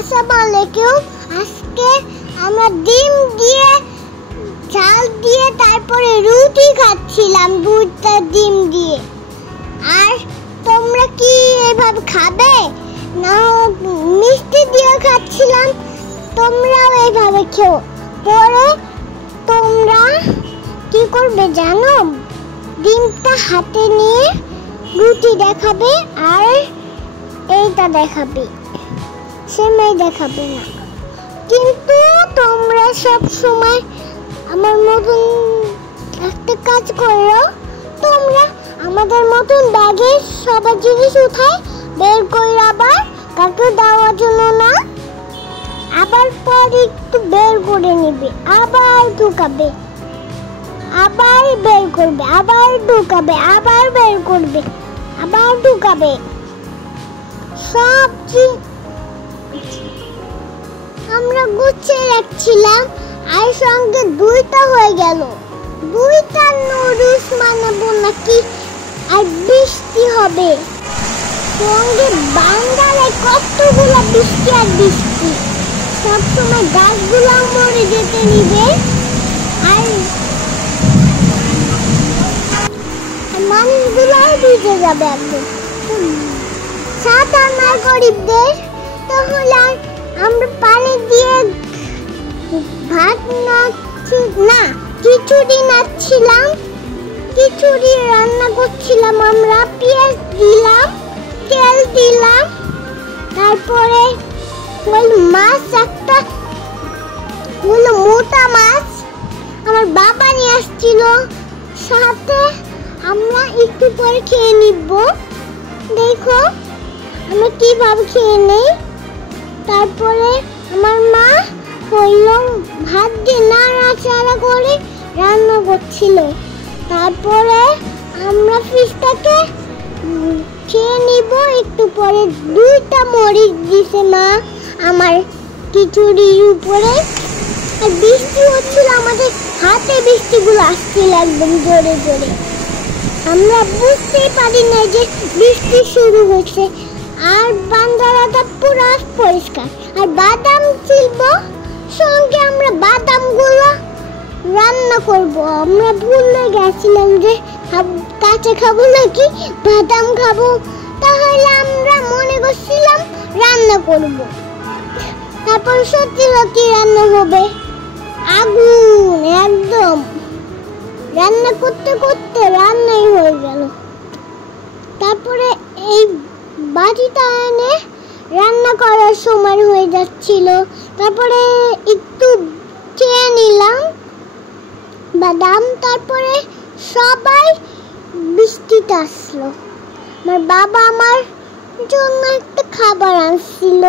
আসসালামু আলাইকুম। আজকে আমরা ডিম দিয়ে চাল দিয়ে তারপরে রুটি খাচ্ছিলাম, দুধটা ডিম দিয়ে। আর তোমরা কি এভাবে খাবে না মিষ্টি দিয়ে খাচ্ছিলাম? তোমরাও এভাবে খেও। পরে তোমরা কি করবে জানো? ডিমটা হাতে নিয়ে রুটি দেখাবে আর এইটা দেখাবে, সেমাই দেখাবে না। কিন্তু তোমরা সব সময় আমার মতন একটা কাজ করো, তোমরা আমাদের মতন ব্যাগে সবার জিনিস উঠায় বের করে আবার কাউকে দেওয়ার জন্য না, আবার পরে একটু বের করে নেবে, আবার ঢুকাবে, আবার বের করবে, আবার ঢুকাবে, আবার বের করবে, আবার ঢুকাবে। সব আমরা গুছিয়ে রাখছিলাম আর সঙ্গে দুইটা হয়ে গেল। দুইটা নুডলস বানাবো নাকি আর বৃষ্টি হবে সঙ্গে বাংলায় কতগুলো বৃষ্টি আর বৃষ্টি। সবসময় গাছগুলো মরে যেতে নিবে আর মানুষগুলোও ভিজে যাবে একদম। সাধারণ গরিবদের তাহলে আমরা পানি দিয়ে ভাত না খিচুড়ি নাচ্ছিলাম, খিচুড়ি রান্না করছিলাম আমরা। পেঁয়াজ দিলাম, তেল দিলাম, তারপরে ওই মাছ একটা হলো মোটা মাছ আমার বাবা নিয়ে আসছিল সাথে। আমরা একটু পরে খেয়ে নিব, দেখো আমরা কিভাবে খেয়ে নেই। তারপরে আমার মা হইলো ভাত দিয়ে নাড়াচাড়া করে রান্না করছিল। তারপরে আমরা ফিশটাকে খেয়ে নিব একটু পরে। দুইটা মরিচ দিছে মা আমার খিচুড়ির উপরে। আর বৃষ্টি হচ্ছিল, আমাদের হাতে বৃষ্টিগুলো আসছিল একদম জোরে জোরে। আমরা বুঝতেই পারি না যে বৃষ্টি শুরু হয়েছে। আর বান্দারাটা পুরো পরিষ্কার। আর বাদাম ছিল সঙ্গে, আমরা বাদামগুলো রান্না করব। আমরা ভুলে গেছিলাম যে কাঁচা খাবো নাকি বাদাম খাবো, তাহলে আমরা মনে করছিলাম রান্না করব। তারপর সত্যি সত্যি রান্না হবে। আগুন একদম রান্না করতে করতে রান্নাই হয়ে গেল। তারপরে এই বাটিটা এনে রান্না করার সময় হয়ে যাচ্ছিল। তারপরে একটু খেয়ে নিলাম বাদাম। তারপরে সবাই বৃষ্টিতে আসলো। আমার বাবা আমার জন্য একটা খাবার আনছিল।